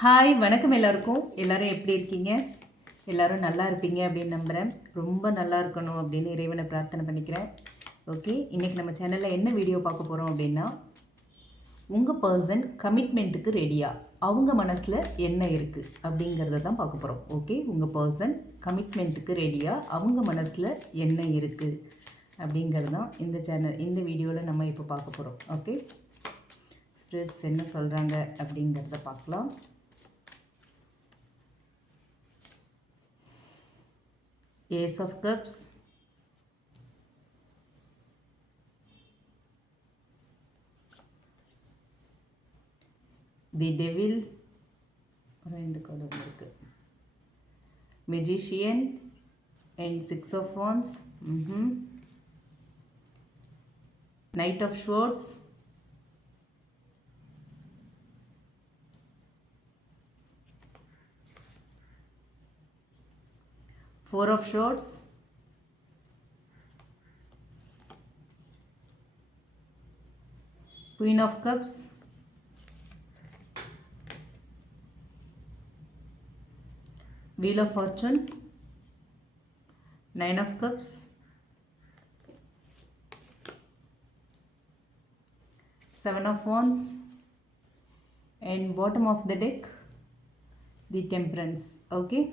Hi வணக்கம் எல்லாருக்கும். எல்லோரும் எப்படி இருக்கீங்க? எல்லோரும் நல்லா இருப்பீங்க அப்படின்னு நம்புகிறேன். ரொம்ப நல்லா இருக்கணும் அப்படின்னு இறைவனை பிரார்த்தனை பண்ணிக்கிறேன். ஓகே, இன்றைக்கி நம்ம சேனலில் என்ன வீடியோ பார்க்க போகிறோம் அப்படின்னா, உங்கள் பர்சன் கமிட்மெண்ட்டுக்கு ரெடியா, அவங்க மனசில் என்ன இருக்குது அப்படிங்கிறத தான் பார்க்க போகிறோம். ஓகே, உங்கள் பர்சன் கமிட்மெண்ட்டுக்கு ரெடியா, அவங்க மனசில் என்ன இருக்குது அப்படிங்கிறது தான் இந்த வீடியோவில் நம்ம இப்போ பார்க்க போகிறோம். ஓகே, ஸ்பிரிட்ஸ் என்ன சொல்கிறாங்க அப்படிங்கிறத பார்க்கலாம். Ace of Cups, the Devil, Magician and Six of Wands, Knight of Swords, Four of Swords, Queen of Cups, Wheel of Fortune, Nine of Cups, Seven of Wands, and bottom of the deck, the Temperance. Okay,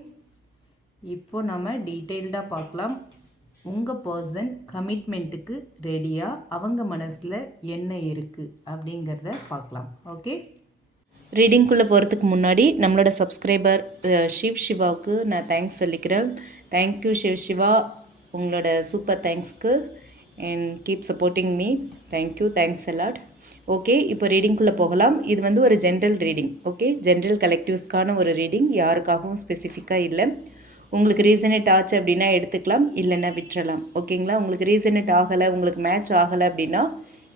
இப்போ நம்ம டீட்டெயில்டாக பார்க்கலாம். உங்கள் person கமிட்மெண்ட்டுக்கு ரெடியாக, அவங்க மனசில் என்ன இருக்குது அப்படிங்கிறத பார்க்கலாம். ஓகே, ரீடிங்குள்ளே போகிறதுக்கு முன்னாடி நம்மளோட சப்ஸ்கிரைபர் சிவாவுக்கு நான் தேங்க்ஸ் சொல்லிக்கிறேன். தேங்க்யூ சிவா, உங்களோட சூப்பர் தேங்க்ஸ்க்கு and keep supporting me. Thank you, thanks a lot. Okay, இப்போ ரீடிங்குள்ளே போகலாம். இது வந்து ஒரு ஜென்ரல் ரீடிங். ஓகே, ஜென்ரல் கலெக்டிவ்ஸ்க்கான ஒரு ரீடிங், யாருக்காகவும் ஸ்பெசிஃபிக்காக இல்லை. உங்களுக்கு ரீசனேட் ஆச்சு அப்படின்னா எடுத்துக்கலாம், இல்லைன்னா விட்டுறலாம். ஓகேங்களா, உங்களுக்கு ரீசனேட் ஆகலை, உங்களுக்கு மேட்ச் ஆகலை அப்படின்னா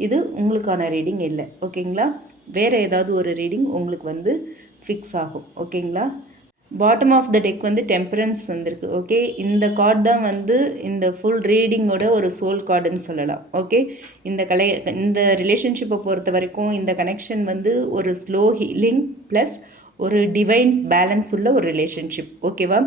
இது உங்களுக்கான ரீடிங் இல்லை. ஓகேங்களா, வேறு ஏதாவது ஒரு ரீடிங் உங்களுக்கு வந்து ஃபிக்ஸ் ஆகும். ஓகேங்களா, பாட்டம் ஆஃப் த டெக் வந்து டெம்பரன்ஸ் வந்திருக்கு. ஓகே, இந்த கார்டு தான் வந்து இந்த ஃபுல் ரீடிங்கோட ஒரு சோல் கார்டுன்னு சொல்லலாம். ஓகே, இந்த ரிலேஷன்ஷிப்பை பொறுத்த வரைக்கும் இந்த கனெக்ஷன் வந்து ஒரு ஸ்லோ ஹீலிங் ப்ளஸ் ஒரு டிவைன் பேலன்ஸ் உள்ள ஒரு ரிலேஷன்ஷிப். ஓகேவா,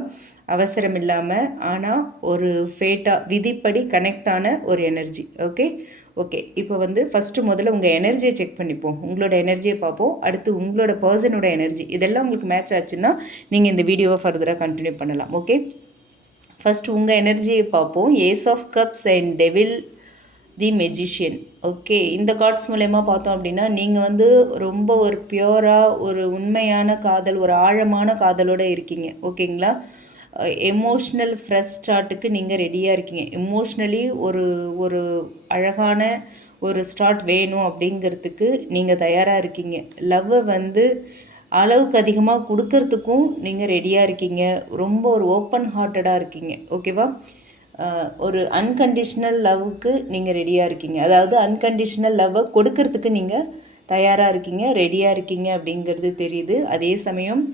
அவசரம் இல்லாமல் ஆனால் ஒரு ஃபேட்டாக விதிப்படி கனெக்ட் ஆன ஒரு எனர்ஜி. ஓகே, இப்போ வந்து ஃபஸ்ட்டு முதல்ல உங்கள் எனர்ஜியை செக் பண்ணிப்போம். உங்களோட எனர்ஜியை பார்ப்போம். அடுத்து உங்களோட பர்சனோட எனர்ஜி, இதெல்லாம் உங்களுக்கு மேட்ச் ஆச்சுன்னா நீங்கள் இந்த வீடியோவை ஃபர்தராக கண்டினியூ பண்ணலாம். ஓகே, ஃபஸ்ட்டு உங்கள் எனர்ஜியை பார்ப்போம். Ace of cups and devil, the magician. Okay, இந்த கார்ட்ஸ் மூலயமா பார்த்தோம் அப்படின்னா நீங்கள் வந்து ரொம்ப ஒரு பியூராக ஒரு உண்மையான காதல், ஒரு ஆழமான காதலோடு இருக்கீங்க. ஓகேங்களா, எமோஷ்னல் ஃப்ரெஷ் ஸ்டார்ட்டுக்கு நீங்கள் ரெடியாக இருக்கீங்க. எமோஷ்னலி ஒரு அழகான ஒரு ஸ்டார்ட் வேணும் அப்படிங்கிறதுக்கு நீங்கள் தயாராக இருக்கீங்க. லவ்வை வந்து அளவுக்கு அதிகமாக கொடுக்கறதுக்கும் நீங்கள் ரெடியாக இருக்கீங்க. ரொம்ப ஒரு ஓப்பன் ஹார்ட்டடாக இருக்கீங்க. ஓகேவா, ஒரு அன்கண்டிஷ்னல் லவ்வுக்கு நீங்கள் ரெடியாக இருக்கீங்க. அதாவது அன்கண்டிஷ்னல் லவ்வை கொடுக்கறதுக்கு நீங்கள் தயாராக இருக்கீங்க, ரெடியாக இருக்கீங்க அப்படிங்கிறது தெரியுது. அதே சமயம்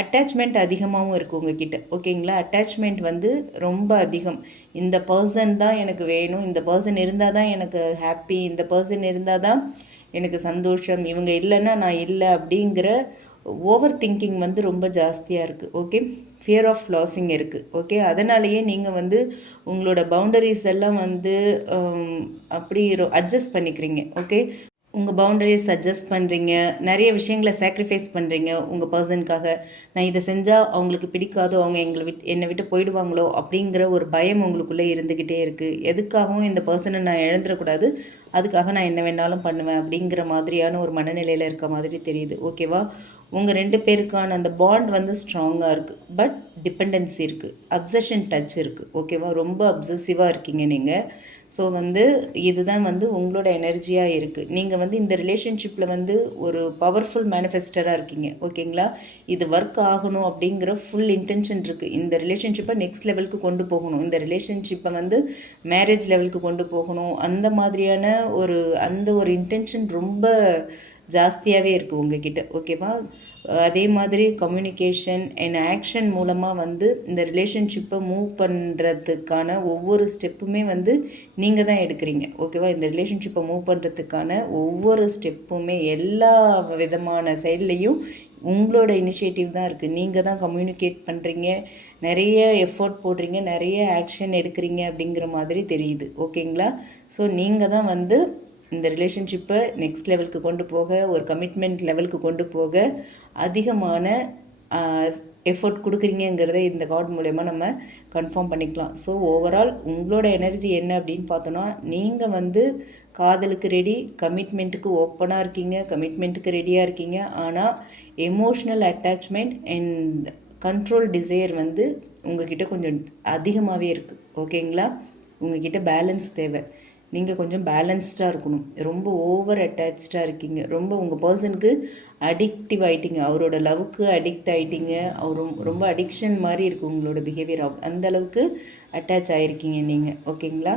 அட்டாச்மெண்ட் அதிகமாகவும் இருக்குது உங்ககிட்ட. ஓகேங்களா, அட்டாச்மெண்ட் வந்து ரொம்ப அதிகம். இந்த பர்சன் தான் எனக்கு வேணும், இந்த பர்சன் இருந்தால் தான் எனக்கு ஹாப்பி, இந்த பர்சன் இருந்தால் தான் எனக்கு சந்தோஷம், இவங்க இல்லைன்னா நான் இல்லை அப்படிங்கிற ஓவர் திங்கிங் வந்து ரொம்ப ஜாஸ்தியாக இருக்குது. ஓகே, ஃபியர் ஆஃப் லாஸிங் இருக்குது. ஓகே, அதனாலேயே நீங்கள் வந்து உங்களோட பவுண்டரிஸ் எல்லாம் வந்து அப்படி அட்ஜஸ்ட் பண்ணிக்கிறீங்க. ஓகே, உங்கள் பவுண்டரிஸ் அட்ஜஸ்ட் பண்ணுறீங்க, நிறைய விஷயங்களை சாக்ரிஃபைஸ் பண்ணுறீங்க உங்கள் பர்சனுக்காக. நான் இதை செஞ்சால் அவங்களுக்கு பிடிக்காதோ, அவங்க என்னை விட்டு போயிடுவாங்களோ அப்படிங்கிற ஒரு பயம் உங்களுக்குள்ளே இருந்துக்கிட்டே இருக்குது. எதுக்காகவும் இந்த பர்சனை நான் இழந்துடக்கூடாது, அதுக்காக நான் என்ன வேணாலும் பண்ணுவேன் அப்படிங்கிற மாதிரியான ஒரு மனநிலையில் இருக்க மாதிரி தெரியுது. ஓகேவா, உங்கள் ரெண்டு பேருக்கான அந்த பாண்ட் வந்து ஸ்ட்ராங்காக இருக்குது, பட் டிபெண்டன்சி இருக்குது, அப்சஷன் டச் இருக்குது. ஓகேவா, ரொம்ப அப்சசிவாக இருக்கீங்க நீங்கள். ஸோ வந்து இதுதான் வந்து உங்களோட எனர்ஜியாக இருக்குது. நீங்கள் வந்து இந்த ரிலேஷன்ஷிப்பில் வந்து ஒரு பவர்ஃபுல் மேனிஃபெஸ்டராக இருக்கீங்க. ஓகேங்களா, இது ஒர்க் ஆகணும் அப்படிங்கிற ஃபுல் இன்டென்ஷன் இருக்குது. இந்த ரிலேஷன்ஷிப்பை நெக்ஸ்ட் லெவலுக்கு கொண்டு போகணும், இந்த ரிலேஷன்ஷிப்பை வந்து மேரேஜ் லெவலுக்கு கொண்டு போகணும், அந்த ஒரு இன்டென்ஷன் ரொம்ப ஜாஸ்தியாகவே இருக்குது உங்ககிட்ட. ஓகேவா, அதே மாதிரி கம்யூனிகேஷன் அண்ட் ஆக்ஷன் மூலமாக வந்து இந்த ரிலேஷன்ஷிப்பை மூவ் பண்ணுறதுக்கான ஒவ்வொரு ஸ்டெப்புமே வந்து நீங்கள் தான் எடுக்கிறீங்க. ஓகேவா, இந்த ரிலேஷன்ஷிப்பை மூவ் பண்ணுறதுக்கான ஒவ்வொரு ஸ்டெப்புமே எல்லா விதமான சைட்லேயும் உங்களோட இனிஷியேட்டிவ் தான் இருக்குது. நீங்கள் தான் கம்யூனிகேட் பண்ணுறீங்க, நிறைய எஃபோர்ட் போடுறீங்க, நிறைய ஆக்ஷன் எடுக்கிறீங்க அப்படிங்கிற மாதிரி தெரியுது. ஓகேங்களா? ஸோ நீங்கள் தான் வந்து இந்த ரிலேஷன்ஷிப்பை நெக்ஸ்ட் லெவலுக்கு கொண்டு போக, ஒரு கமிட்மெண்ட் லெவலுக்கு கொண்டு போக அதிகமான எஃபோர்ட் கொடுக்குறீங்கிறத இந்த கார்டு மூலயமா நம்ம கன்ஃபார்ம் பண்ணிக்கலாம். ஸோ ஓவரால் உங்களோட எனர்ஜி என்ன அப்படின்னு பார்த்தோன்னா, நீங்கள் வந்து காதலுக்கு ரெடி, கமிட்மெண்ட்டுக்கு ஓப்பனாக இருக்கீங்க, கமிட்மெண்ட்டுக்கு ரெடியாக இருக்கீங்க. ஆனால் emotional attachment and control desire வந்து உங்ககிட்ட கொஞ்சம் அதிகமாகவே இருக்குது. ஓகேங்களா? உங்ககிட்ட பேலன்ஸ் தேவை. நீங்கள் கொஞ்சம் பேலன்ஸ்டாக இருக்கணும். ரொம்ப ஓவர் அட்டாச்சாக இருக்கீங்க, ரொம்ப உங்கள் பர்சனுக்கு அடிக்டிவ் ஆகிட்டீங்க, அவரோட லவ்வுக்கு அடிக்ட் ஆகிட்டீங்க. அவர் ரொம்ப அடிக்ஷன் மாதிரி இருக்குது உங்களோட பிஹேவியர். அந்தளவுக்கு அட்டாச் ஆகிருக்கீங்க நீங்கள். ஓகேங்களா?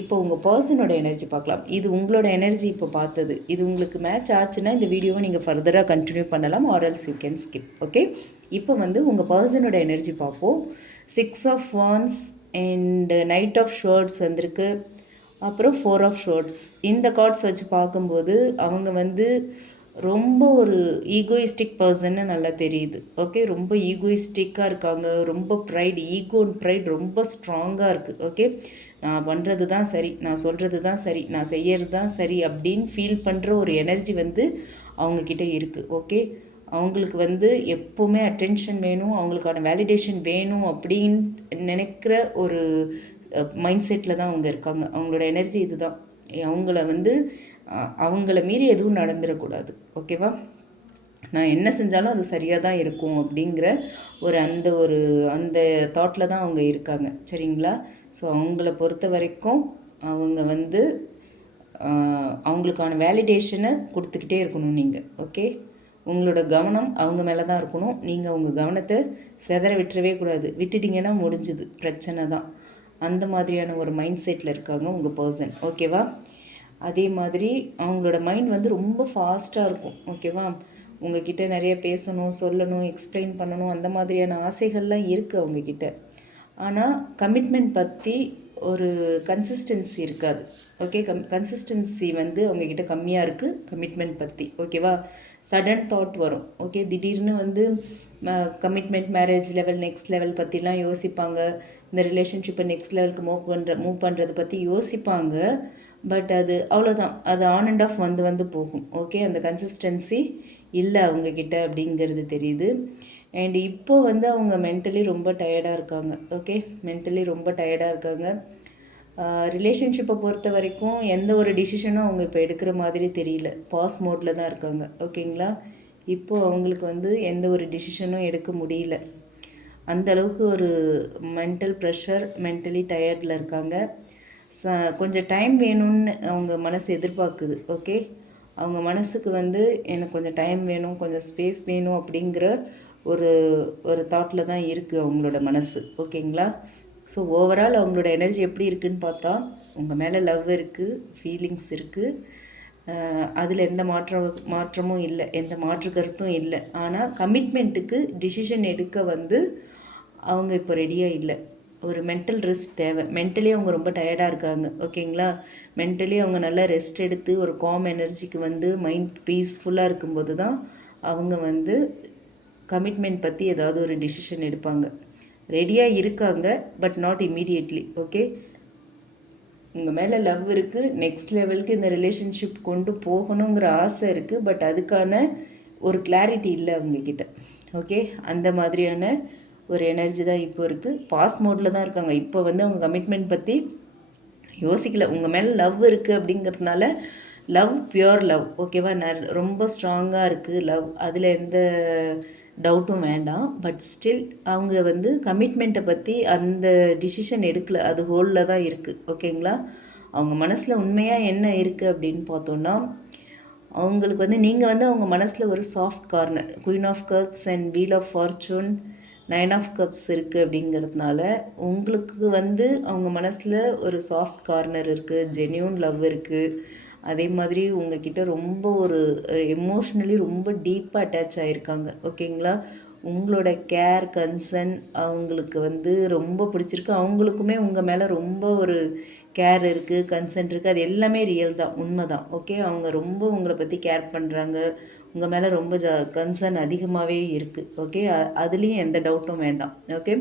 இப்போ உங்கள் பர்சனோட எனர்ஜி பார்க்கலாம். இது உங்களோட எனர்ஜி இப்போ பார்த்தது. இது உங்களுக்கு மேட்ச் ஆச்சுன்னா இந்த வீடியோவை நீங்கள் ஃபர்தராக கண்டினியூ பண்ணலாம், or else you can skip. Okay, இப்போ வந்து உங்கள் பர்சனோட எனர்ஜி பார்ப்போம். 6 of wands and knight of swords வந்திருக்கு, அப்புறம் 4 ஆஃப் ஷர்ட்ஸ். இந்த கார்ட்ஸ் வச்சு பார்க்கும்போது அவங்க வந்து ரொம்ப ஒரு ஈகோயிஸ்டிக் பர்சன்னு நல்லா தெரியுது. ஓகே, ரொம்ப ஈகோயிஸ்டிக்காக இருக்காங்க, ரொம்ப ப்ரைட், ஈகோ அண்ட் ப்ரைட் ரொம்ப ஸ்ட்ராங்காக இருக்குது. ஓகே, நான் பண்ணுறது தான் சரி, நான் சொல்கிறது தான் சரி, நான் செய்யறது தான் சரி அப்படின்னு ஃபீல் பண்ணுற ஒரு எனர்ஜி வந்து அவங்கக்கிட்ட இருக்குது. ஓகே, அவங்களுக்கு வந்து எப்போவுமே அட்டென்ஷன் வேணும், அவங்களுக்கான வேலிடேஷன் வேணும் அப்படின்னு நினைக்கிற ஒரு மைண்ட் செட்டில் தான் அவங்க இருக்காங்க. அவங்களோட எனர்ஜி இதுதான். அவங்கள வந்து அவங்கள மீறி எதுவும் நடந்துடக்கூடாது. ஓகேவா? நான் என்ன செஞ்சாலும் அது சரியாக தான் இருக்கும் அப்படிங்கிற அந்த தாட்டில் தான் அவங்க இருக்காங்க. சரிங்களா? ஸோ அவங்கள பொறுத்த வரைக்கும் அவங்க வந்து அவங்களுக்கான வேலிடேஷனை கொடுத்துக்கிட்டே இருக்கணும் நீங்கள். ஓகே, உங்களோட கவனம் அவங்க மேலே தான் இருக்கணும். நீங்கள் உங்கள் கவனத்தை செதற விட்டுறவே கூடாது. விட்டுட்டிங்கன்னா முடிஞ்சுது, பிரச்சனை தான். அந்த மாதிரியான ஒரு மைண்ட் செட்டில் இருக்காங்க உங்கள் பர்சன். ஓகேவா? அதே மாதிரி அவங்களோட மைண்ட் வந்து ரொம்ப ஃபாஸ்ட்டாக இருக்கும். ஓகேவா? உங்ககிட்ட நிறைய பேசணும், சொல்லணும், எக்ஸ்பிளைன் பண்ணணும், அந்த மாதிரியான ஆசைகள்லாம் இருக்குது அவங்கக்கிட்ட. ஆனால் கமிட்மெண்ட் பற்றி ஒரு கன்சிஸ்டன்சி இருக்காது. ஓகே, கன்சிஸ்டன்சி வந்து அவங்கக்கிட்ட கம்மியாக இருக்குது கமிட்மெண்ட் பற்றி. ஓகேவா? சடன் தாட் வரும். ஓகே, திடீர்னு வந்து commitment, marriage level, next level பற்றிலாம் யோசிப்பாங்க. இந்த ரிலேஷன்ஷிப்பை நெக்ஸ்ட் லெவலுக்கு மூவ் பண்ணுறதை பற்றி யோசிப்பாங்க. பட் அது அவ்வளோதான், அது ஆன் அண்ட் ஆஃப் வந்து போகும். ஓகே, அந்த கன்சிஸ்டன்சி இல்லை அவங்கக்கிட்ட அப்படிங்கிறது தெரியுது. அண்ட் இப்போ வந்து அவங்க மென்டலி ரொம்ப டயர்டாக இருக்காங்க. ஓகே, மென்டலி ரொம்ப டயர்டாக இருக்காங்க. ரிலேஷன்ஷிப்பை பொறுத்த வரைக்கும் எந்த ஒரு டிசிஷனும் அவங்க இப்போ எடுக்கிற மாதிரி தெரியல, பாஸ் மோடில் தான் இருக்காங்க. ஓகேங்களா? இப்போது அவங்களுக்கு வந்து எந்த ஒரு டிசிஷனும் எடுக்க முடியல. அந்தளவுக்கு ஒரு மென்டல் ப்ரெஷர், மென்டலி டயர்டில் இருக்காங்க. கொஞ்சம் டைம் வேணும்னு அவங்க மனசு எதிர்பார்க்குது. ஓகே, அவங்க மனசுக்கு வந்து எனக்கு கொஞ்சம் டைம் வேணும், கொஞ்சம் ஸ்பேஸ் வேணும் அப்படிங்கிற ஒரு தாட்டில் தான் இருக்குது அவங்களோட மனசு. ஓகேங்களா? ஸோ ஓவரால் அவங்களோட எனர்ஜி எப்படி இருக்குதுன்னு பார்த்தா, உங்கள் மேலே லவ் இருக்குது, ஃபீலிங்ஸ் இருக்குது, அதில் எந்த மாற்றமும் இல்லை, எந்த மாற்று கருத்தும் இல்லை. ஆனால் கமிட்மெண்ட்டுக்கு டிசிஷன் எடுக்க வந்து அவங்க இப்போ ரெடியாக இல்லை. ஒரு மென்டல் ரெஸ்ட் தேவை. மென்டலி அவங்க ரொம்ப டயர்டாக இருக்காங்க. ஓகேங்களா? மென்டலி அவங்க நல்லா ரெஸ்ட் எடுத்து ஒரு காம் எனர்ஜிக்கு வந்து மைண்ட் பீஸ்ஃபுல்லாக இருக்கும்போது தான் அவங்க வந்து கமிட்மெண்ட் பற்றி ஏதாவது ஒரு டிசிஷன் எடுப்பாங்க. ரெடியாக இருக்காங்க, பட் நாட் இம்மீடியட்லி. ஓகே, உங்கள் மேலே லவ் இருக்குது, நெக்ஸ்ட் லெவலுக்கு இந்த ரிலேஷன்ஷிப் கொண்டு போகணுங்கிற ஆசை இருக்குது, பட் அதுக்கான ஒரு கிளாரிட்டி இல்லை அவங்கக்கிட்ட. ஓகே, அந்த மாதிரியான ஒரு எனர்ஜி தான் இப்போ இருக்குது. பாஸ் மோடில் தான் இருக்காங்க. இப்போ வந்து அவங்க கமிட்மெண்ட் பற்றி யோசிக்கல. உங்கள் மேலே லவ் இருக்குது அப்படிங்கிறதுனால, லவ் பியூர் லவ். ஓகேவா? ரொம்ப ஸ்ட்ராங்காக இருக்குது லவ், அதில் எந்த டவுட்டும் வேண்டாம். பட் ஸ்டில் அவங்க வந்து கமிட்மெண்ட்டை பற்றி அந்த டிசிஷன் எடுக்கலை, அது ஹோல்டில் தான் இருக்குது. ஓகேங்களா? அவங்க மனசில் உண்மையாக என்ன இருக்குது அப்படின்னு பார்த்தோன்னா, அவங்களுக்கு வந்து நீங்கள் வந்து அவங்க மனசில் ஒரு soft corner, queen of cups and wheel of fortune, 9 of cups இருக்குது அப்படிங்கிறதுனால உங்களுக்கு வந்து அவங்க மனசில் ஒரு சாஃப்ட் கார்னர் இருக்குது, ஜென்யூன் லவ் இருக்குது. அதே மாதிரி உங்ககிட்ட ரொம்ப ஒரு எமோஷ்னலி ரொம்ப டீப்பாக அட்டாச் ஆகிருக்காங்க. ஓகேங்களா? உங்களோட கேர், கன்சர்ன் அவங்களுக்கு வந்து ரொம்ப பிடிச்சிருக்கு. அவங்களுக்குமே உங்கள் மேலே ரொம்ப ஒரு கேர் இருக்குது, கன்சர்ன் இருக்குது. அது எல்லாமே ரியல் தான், உண்மை தான். ஓகே, அவங்க ரொம்ப உங்களை பற்றி கேர் பண்ணுறாங்க, உங்கள் மேலே ரொம்ப கன்சர்ன் அதிகமாகவே இருக்குது. ஓகே, அதுலேயும் எந்த டவுட்டும் வேண்டாம். ஓகே,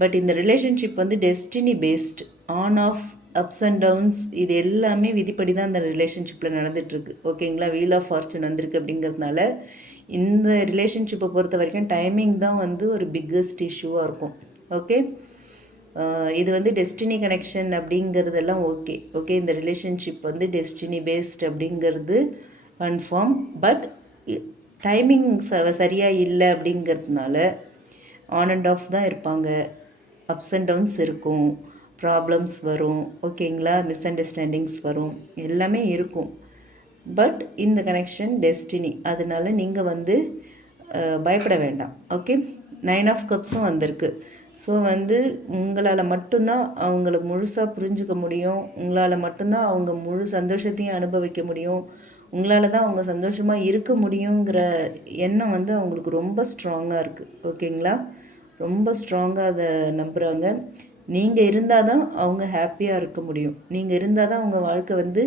பட் இந்த ரிலேஷன்ஷிப் வந்து destiny based, on off, ups and downs, இது எல்லாமே விதிப்படி தான் இந்த ரிலேஷன்ஷிப்பில் நடந்துகிட்ருக்கு. ஓகேங்களா, வீல் ஆஃப் ஃபார்ச்சூன் வந்திருக்கு. அப்படிங்கிறதுனால இந்த ரிலேஷன்ஷிப்பை பொறுத்த வரைக்கும் டைமிங் தான் வந்து ஒரு பிக்கஸ்ட் இஷ்யூவாக இருக்கும். ஓகே, இது வந்து டெஸ்டினி கனெக்ஷன் அப்படிங்கிறதெல்லாம் ஓகே. ஓகே, இந்த ரிலேஷன்ஷிப் வந்து டெஸ்டினி பேஸ்ட் அப்படிங்கிறது கன்ஃபார்ம். பட் டைமிங் சரியாக இல்லை அப்படிங்கிறதுனால ஆன் அண்ட் ஆஃப் தான் இருப்பாங்க. அப்ஸ் அண்ட் டவுன்ஸ் இருக்கும், ப்ராப்ளம்ஸ் வரும். ஓகேங்களா, மிஸ் அண்டர்ஸ்டாண்டிங்ஸ் வரும், எல்லாமே இருக்கும். பட் இந்த கனெக்ஷன் டெஸ்டினி, அதனால நீங்கள் வந்து பயப்பட வேண்டாம். ஓகே, 9 ஆஃப் கப்ஸும் வந்திருக்கு. ஸோ வந்து உங்களால் மட்டும்தான் அவங்கள முழுசாக புரிஞ்சுக்க முடியும். உங்களால் மட்டும்தான் அவங்க முழு சந்தோஷத்தையும் அனுபவிக்க முடியும். உங்களால் தான் அவங்க சந்தோஷமாக இருக்க முடியுங்கிற எண்ணம் வந்து அவங்களுக்கு ரொம்ப ஸ்ட்ராங்காக இருக்குது. ஓகேங்களா, ரொம்ப ஸ்ட்ராங்காக அதை நம்புகிறாங்க. நீங்கள் இருந்தால் தான் அவங்க ஹாப்பியாக இருக்க முடியும். நீங்கள் இருந்தால் தான் அவங்க வாழ்க்கை வந்து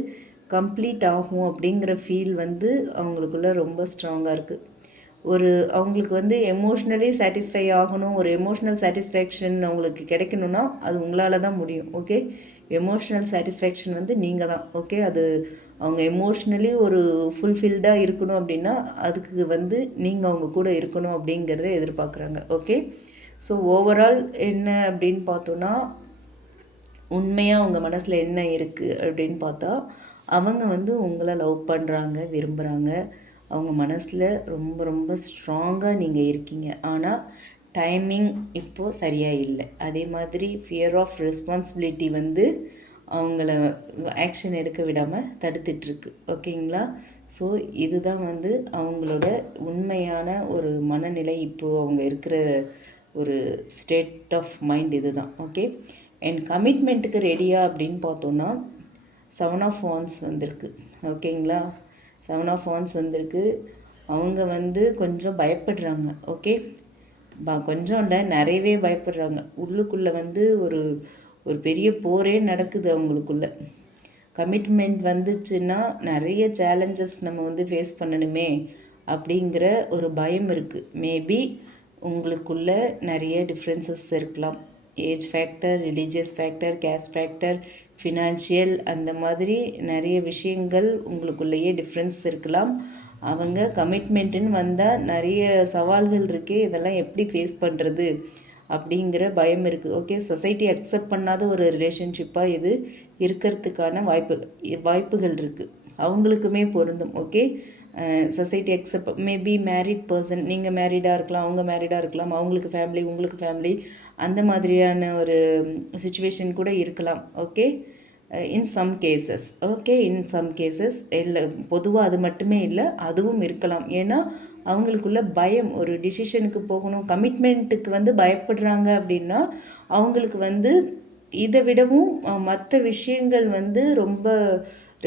கம்ப்ளீட் ஆகும் அப்படிங்கிற ஃபீல் வந்து அவங்களுக்குள்ள ரொம்ப ஸ்ட்ராங்காக இருக்குது. அவங்களுக்கு வந்து எமோஷ்னலி சாட்டிஸ்ஃபை ஆகணும், ஒரு எமோஷ்னல் சாட்டிஸ்ஃபேக்ஷன் அவங்களுக்கு கிடைக்கணும்னா அது உங்களால் தான் முடியும். ஓகே, எமோஷ்னல் சாட்டிஸ்ஃபேக்ஷன் வந்து நீங்கள் தான். ஓகே, அது அவங்க எமோஷ்னலி ஒரு ஃபுல்ஃபில்டாக இருக்கணும் அப்படின்னா அதுக்கு வந்து நீங்கள் அவங்க கூட இருக்கணும் அப்படிங்கிறத எதிர்பார்க்குறாங்க. ஓகே, ஸோ ஓவரால் என்ன அப்படின்னு பார்த்தோன்னா, உண்மையாக அவங்க மனசில் என்ன இருக்குது அப்படின்னு பார்த்தா, அவங்க வந்து உங்களை லவ் பண்ணுறாங்க, விரும்புகிறாங்க. அவங்க மனசில் ரொம்ப ரொம்ப ஸ்ட்ராங்காக நீங்கள் இருக்கீங்க. ஆனால் டைமிங் இப்போது சரியாக இல்லை. அதே மாதிரி ஃபியர் ஆஃப் ரெஸ்பான்சிபிலிட்டி வந்து அவங்கள ஆக்ஷன் எடுக்க விடாமல் தடுத்துட்ருக்கு. ஓகேங்களா, ஸோ இதுதான் வந்து அவங்களோட உண்மையான ஒரு மனநிலை. இப்போது அவங்க இருக்கிற ஒரு ஸ்டேட் ஆஃப் மைண்ட் இது தான். ஓகே, அண்ட் கமிட்மெண்ட்டுக்கு ரெடியா அப்படின்னு பார்த்தோன்னா 7 ஆஃப் வான்ஸ் வந்திருக்கு. ஓகேங்களா, 7 ஆஃப் வான்ஸ் வந்திருக்கு. அவங்க வந்து கொஞ்சம் பயப்படுறாங்க. ஓகே, கொஞ்சம் இல்லை, நிறையவே பயப்படுறாங்க. உள்ளுக்குள்ளே வந்து ஒரு ஒரு பெரிய போரே நடக்குது அவங்களுக்குள்ள. கமிட்மெண்ட் வந்துச்சுன்னா நிறைய சேலஞ்சஸ் நம்ம வந்து ஃபேஸ் பண்ணணுமே அப்படிங்கிற ஒரு பயம் இருக்குது. மேபி உங்களுக்குள்ள நிறைய டிஃப்ரென்சஸ் இருக்கலாம். Age factor, religious factor, caste factor, financial, அந்த மாதிரி நிறைய விஷயங்கள் உங்களுக்குள்ளேயே டிஃப்ரென்ஸ் இருக்கலாம். அவங்க கமிட்மெண்ட்டுன்னு வந்தால் நிறைய சவால்கள் இருக்குது, இதெல்லாம் எப்படி ஃபேஸ் பண்ணுறது அப்படிங்கிற பயம் இருக்குது. ஓகே, சொசைட்டி அக்செப்ட் பண்ணாத ஒரு ரிலேஷன்ஷிப்பாக இது இருக்கிறதுக்கான வாய்ப்புகள் இருக்குது. அவங்களுக்குமே பொருந்தும். Okay, society accept, maybe married person, நீங்கள் மேரிடாக இருக்கலாம், அவங்க மேரிடாக இருக்கலாம், அவங்களுக்கு ஃபேமிலி, உங்களுக்கு ஃபேமிலி, அந்த மாதிரியான ஒரு சுச்சுவேஷன் கூட இருக்கலாம். Okay, in some cases. Okay, in some cases இல்லை, பொதுவாக அது மட்டுமே இல்லை, அதுவும் இருக்கலாம். ஏன்னா அவங்களுக்குள்ள பயம், ஒரு டிசிஷனுக்கு போகணும், கமிட்மெண்ட்டுக்கு வந்து பயப்படுறாங்க அப்படின்னா அவங்களுக்கு வந்து இதை விடவும் மற்ற விஷயங்கள் வந்து ரொம்ப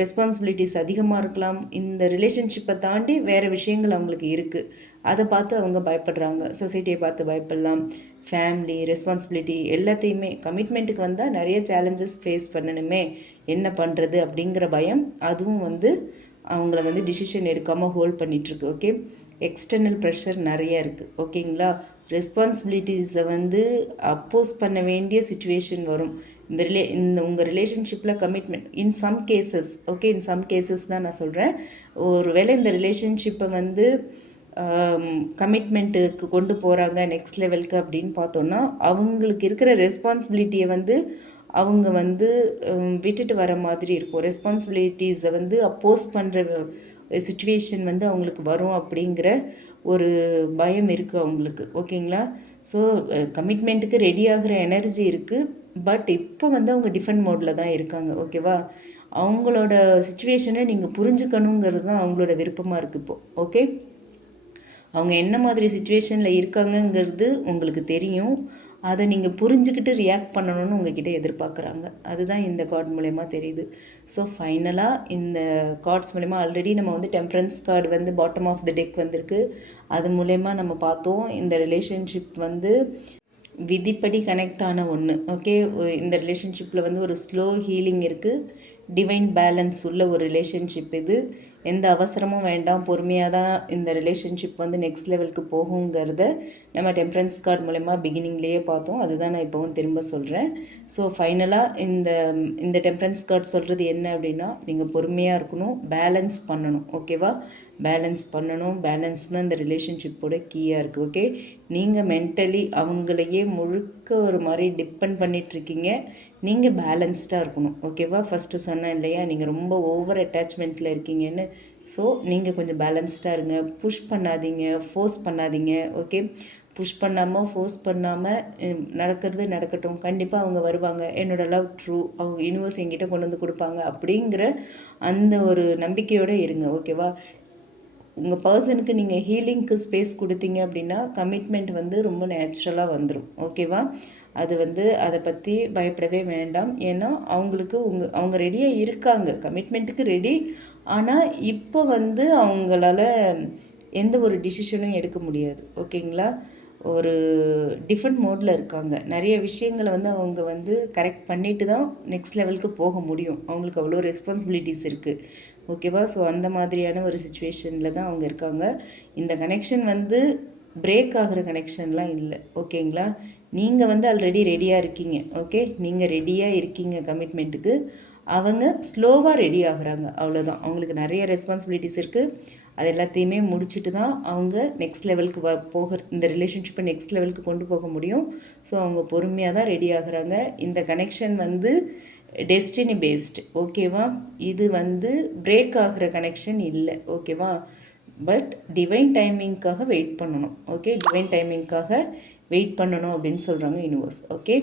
ரெஸ்பான்சிபிலிட்டிஸ் அதிகமாக இருக்கலாம். இந்த ரிலேஷன்ஷிப்பை தாண்டி வேறு விஷயங்கள் அவங்களுக்கு இருக்குது, அதை பார்த்து அவங்க பயப்படுறாங்க. சொசைட்டியை பார்த்து பயப்படலாம், ஃபேமிலி ரெஸ்பான்சிபிலிட்டி எல்லாத்தையுமே. கமிட்மெண்ட்டுக்கு வந்தால் நிறைய சேலஞ்சஸ் ஃபேஸ் பண்ணணுமே, என்ன பண்ணுறது அப்படிங்கிற பயம், அதுவும் வந்து அவங்கள வந்து டிசிஷன் எடுக்காமல் ஹோல்ட் பண்ணிகிட்ருக்கு. ஓகே, எக்ஸ்டர்னல் ப்ரெஷர் நிறைய இருக்குது. ஓகேங்களா, ரெஸ்பான்சிபிலிட்டிஸை வந்து அப்போஸ் பண்ண வேண்டிய சுச்சுவேஷன் வரும். இந்த உங்கள் ரிலேஷன்ஷிப்பில் commitment in some cases. Okay, in some cases தான் நான் சொல்கிறேன். ஒருவேளை இந்த ரிலேஷன்ஷிப்பை வந்து கமிட்மெண்ட்டுக்கு கொண்டு போகிறாங்க நெக்ஸ்ட் லெவலுக்கு அப்படின்னு பார்த்தோன்னா அவங்களுக்கு இருக்கிற ரெஸ்பான்சிபிலிட்டியை வந்து அவங்க வந்து விட்டுட்டு வர மாதிரி இருக்கும். ரெஸ்பான்சிபிலிட்டிஸை வந்து அப்போஸ் பண்ணுற சுச்சுவேஷன் வந்து அவங்களுக்கு வரும் அப்படிங்கிற ஒரு பயம் இருக்குது அவங்களுக்கு. ஓகேங்களா, ஸோ கமிட்மெண்ட்டுக்கு ரெடி ஆகிற எனர்ஜி இருக்குது. பட் இப்போ வந்து அவங்க டிஃபெண்ட் மோடில் தான் இருக்காங்க. ஓகேவா, அவங்களோட சுச்சுவேஷனை நீங்கள் புரிஞ்சுக்கணுங்கிறது தான் அவங்களோட விருப்பமாக இருக்குது இப்போது. ஓகே, அவங்க என்ன மாதிரி சுச்சுவேஷனில் இருக்காங்கங்கிறது உங்களுக்கு தெரியும், அதை நீங்கள் புரிஞ்சுக்கிட்டு ரியாக்ட் பண்ணணும்னு உங்ககிட்ட எதிர்பார்க்குறாங்க. அதுதான் இந்த கார்டு மூலயமா தெரியுது. ஸோ ஃபைனலாக இந்த கார்ட்ஸ் மூலயமா ஆல்ரெடி நம்ம வந்து டெம்பரன்ஸ் கார்டு வந்து பாட்டம் ஆஃப் த டெக் வந்திருக்கு. அது மூலயமா நம்ம பார்த்தோம் இந்த ரிலேஷன்ஷிப் வந்து விதிப்படி கனெக்ட் ஆன ஒன்று. ஓகே, இந்த ரிலேஷன்ஷிப்பில் வந்து ஒரு ஸ்லோ ஹீலிங் இருக்குது, டிவைன் பேலன்ஸ் உள்ள ஒரு ரிலேஷன்ஷிப் இது. எந்த அவசரமும் வேண்டாம், பொறுமையாக தான் இந்த ரிலேஷன்ஷிப் வந்து நெக்ஸ்ட் லெவலுக்கு போகுங்கிறத நம்ம டெம்பரன்ஸ் கார்டு மூலமா பிகினிங்லேயே பார்த்தோம். அதுதான் நான் இப்போவும் திரும்ப சொல்கிறேன். ஸோ ஃபைனலாக இந்த டெம்பரன்ஸ் கார்டு சொல்கிறது என்ன அப்படின்னா, நீங்கள் பொறுமையாக இருக்கணும், பேலன்ஸ் பண்ணணும். ஓகேவா? பேலன்ஸ் பண்ணணும். பேலன்ஸ் தான் இந்த ரிலேஷன்ஷிப்போட கீயாக இருக்குது. ஓகே, நீங்கள் மென்டலி அவங்களையே முழுக்க ஒரு மாதிரி டிபெண்ட் பண்ணிகிட்ருக்கீங்க. நீங்கள் பேலன்ஸ்டாக இருக்கணும். ஓகேவா? ஃபஸ்ட்டு சொன்னேன் இல்லையா, நீங்கள் ரொம்ப ஓவர் அட்டாச்மெண்ட்டில் இருக்கீங்கன்னு. ஸோ நீங்கள் கொஞ்சம் பேலன்ஸ்டாக இருங்க. புஷ் பண்ணாதீங்க, ஃபோர்ஸ் பண்ணாதீங்க. ஓகே, புஷ் பண்ணாமல் ஃபோர்ஸ் பண்ணாமல் நடக்கிறது நடக்கட்டும், கண்டிப்பாக அவங்க வருவாங்க, என்னோடய லவ் ட்ரூ, அவங்க யூனிவர்ஸ் என்கிட்ட கொண்டு வந்து கொடுப்பாங்க அப்படிங்கிற அந்த ஒரு நம்பிக்கையோடு இருங்க. ஓகேவா? உங்கள் பர்சனுக்கு நீங்கள் ஹீலிங்க்கு ஸ்பேஸ் கொடுத்தீங்க அப்படின்னா கமிட்மெண்ட் வந்து ரொம்ப நேச்சுரலாக வந்துடும். ஓகேவா? அது வந்து அதை பற்றி பயப்படவே வேண்டாம். ஏன்னா அவங்களுக்கு அவங்க ரெடியாக இருக்காங்க, கமிட்மெண்ட்டுக்கு ரெடி. ஆனால் இப்போ வந்து அவங்களால எந்த ஒரு டிசிஷனும் எடுக்க முடியாது. ஓகேங்களா? ஒரு டிஃப்ரெண்ட் மோடில் இருக்காங்க. நிறைய விஷயங்களை வந்து அவங்க வந்து கரெக்ட் பண்ணிட்டு தான் நெக்ஸ்ட் லெவலுக்கு போக முடியும். அவங்களுக்கு அவ்வளோ ரெஸ்பான்சிபிலிட்டிஸ் இருக்குது. ஓகேவா? ஸோ அந்த மாதிரியான ஒரு சுச்சுவேஷனில் தான் அவங்க இருக்காங்க. இந்த கனெக்ஷன் வந்து பிரேக் ஆகிற கனெக்ஷன்லாம் இல்லை. ஓகேங்களா? நீங்கள் வந்து ஆல்ரெடி ரெடியாக இருக்கீங்க. ஓகே, நீங்கள் ரெடியாக இருக்கீங்க கமிட்மெண்ட்டுக்கு. அவங்க ஸ்லோவாக ரெடி ஆகுறாங்க, அவ்வளோதான். அவங்களுக்கு நிறைய ரெஸ்பான்சிபிலிட்டிஸ் இருக்குது. அது எல்லாத்தையுமே முடிச்சுட்டு தான் அவங்க நெக்ஸ்ட் லெவலுக்கு இந்த ரிலேஷன்ஷிப்பை நெக்ஸ்ட் லெவலுக்கு கொண்டு போக முடியும். ஸோ அவங்க பொறுமையாக தான் ரெடி ஆகுறாங்க. இந்த கனெக்ஷன் வந்து டெஸ்டினி பேஸ்டு. ஓகேவா? இது வந்து பிரேக் ஆகிற கனெக்ஷன் இல்லை. ஓகேவா? பட் டிவைன் டைமிங்க்காக வெயிட் பண்ணணும். ஓகே, டிவைன் டைமிங்க்காக வெயிட் பண்ணணும் அப்படின்னு சொல்கிறாங்க யூனிவர்ஸ். ஓகே,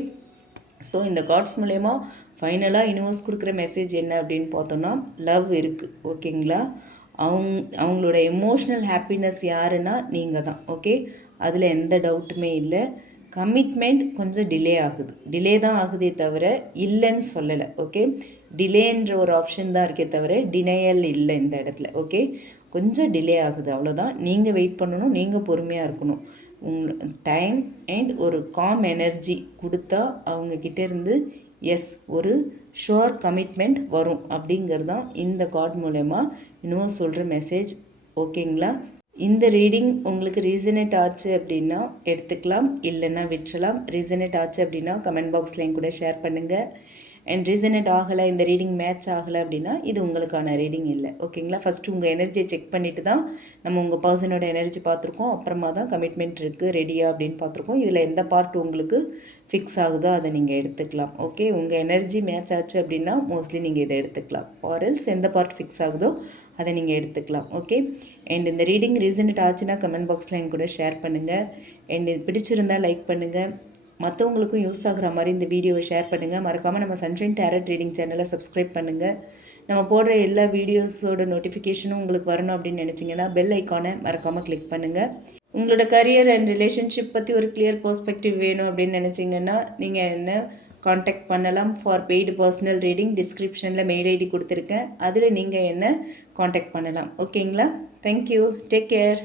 ஸோ இந்த கார்ட்ஸ் மூலயமா ஃபைனலாக யூனிவர்ஸ் கொடுக்குற மெசேஜ் என்ன அப்படின்னு பார்த்தோன்னா, லவ் இருக்குது. ஓகேங்களா? அவங்களோட எமோஷ்னல் ஹாப்பினஸ் யாருன்னா நீங்கள் தான். ஓகே, அதில் எந்த டவுட்டுமே இல்லை. கமிட்மெண்ட் கொஞ்சம் டிலே ஆகுது, டிலே தான் ஆகுதே தவிர இல்லைன்னு சொல்லலை. ஓகே, டிலேன்ற ஒரு ஆப்ஷன் தான் இருக்கே தவிர டினையல் இல்லை இந்த இடத்துல. ஓகே, கொஞ்சம் டிலே ஆகுது, அவ்வளோதான். நீங்கள் வெயிட் பண்ணணும், நீங்கள் பொறுமையாக இருக்கணும். டைம் அண்ட் ஒரு காம் எனர்ஜி கொடுத்தா அவங்கக்கிட்டேருந்து எஸ் ஒரு ஷோர் கமிட்மெண்ட் வரும் அப்படிங்கிறது தான் இந்த கார்டு மூலமா இன்னும் சொல்கிற மெசேஜ். ஓகேங்களா? இந்த ரீடிங் உங்களுக்கு ரீசனேட் ஆச்சு அப்படின்னா எடுத்துக்கலாம், இல்லைன்னா விட்டுறலாம். ரீசனேட் ஆச்சு அப்படின்னா கமெண்ட் பாக்ஸ்லேயும் கூட ஷேர் பண்ணுங்கள். அண்ட் ரீசனேட் ஆகலை, இந்த ரீடிங் மேட்ச் ஆகலை அப்படின்னா இது உங்களுக்கான ரீடிங் இல்லை. ஓகேங்களா? ஃபஸ்ட்டு உங்கள் எனர்ஜியை செக் பண்ணிவிட்டு தான் நம்ம உங்கள் பர்சனோட எனர்ஜி பார்த்துருக்கோம், அப்புறமா தான் கமிட்மெண்ட் இருக்குது ரெடியா அப்படின்னு பார்த்துருக்கோம். இதில் எந்த பார்ட் உங்களுக்கு ஃபிக்ஸ் ஆகுதோ அதை நீங்கள் எடுத்துக்கலாம். ஓகே, உங்கள் எனர்ஜி மேட்ச் ஆச்சு அப்படின்னா மோஸ்ட்லி நீங்கள் இதை எடுத்துக்கலாம். ஆர்எல்ஸ் எந்த பார்ட் ஃபிக்ஸ் ஆகுதோ அதை நீங்கள் எடுத்துக்கலாம். ஓகே, அண்ட் இந்த ரீடிங் ரீசனேட் ஆச்சுன்னா கமெண்ட் பாக்ஸில் என் கூட ஷேர் பண்ணுங்கள். அண்ட் இது பிடிச்சிருந்தால் லைக் பண்ணுங்கள், மற்றவங்களுக்கும் யூஸ் ஆகிற மாதிரி இந்த வீடியோவை ஷேர் பண்ணுங்கள். மறக்காமல் நம்ம சன்ஷைன் டேரட் ரீடிங் சேனலை சப்ஸ்கிரைப் பண்ணுங்கள். நம்ம போடுற எல்லா வீடியோஸோட நோட்டிஃபிகேஷனும் உங்களுக்கு வரணும் அப்படின்னு நினச்சிங்கன்னா பெல் ஐக்கானை மறக்காமல் கிளிக் பண்ணுங்கள். உங்களோட கரியர் அண்ட் ரிலேஷன்ஷிப் பற்றி ஒரு கிளியர் பெர்ஸ்பெக்டிவ் வேணும் அப்படின்னு நினச்சிங்கன்னா நீங்கள் என்ன காண்டாக்ட் பண்ணலாம். ஃபார் பெய்டு பர்சனல் ரீடிங் டிஸ்கிரிப்ஷனில் மெயில் ஐடி கொடுத்துருக்கேன், அதில் நீங்கள் என்ன காண்டாக்ட் பண்ணலாம். ஓகேங்களா? Thank you, take care.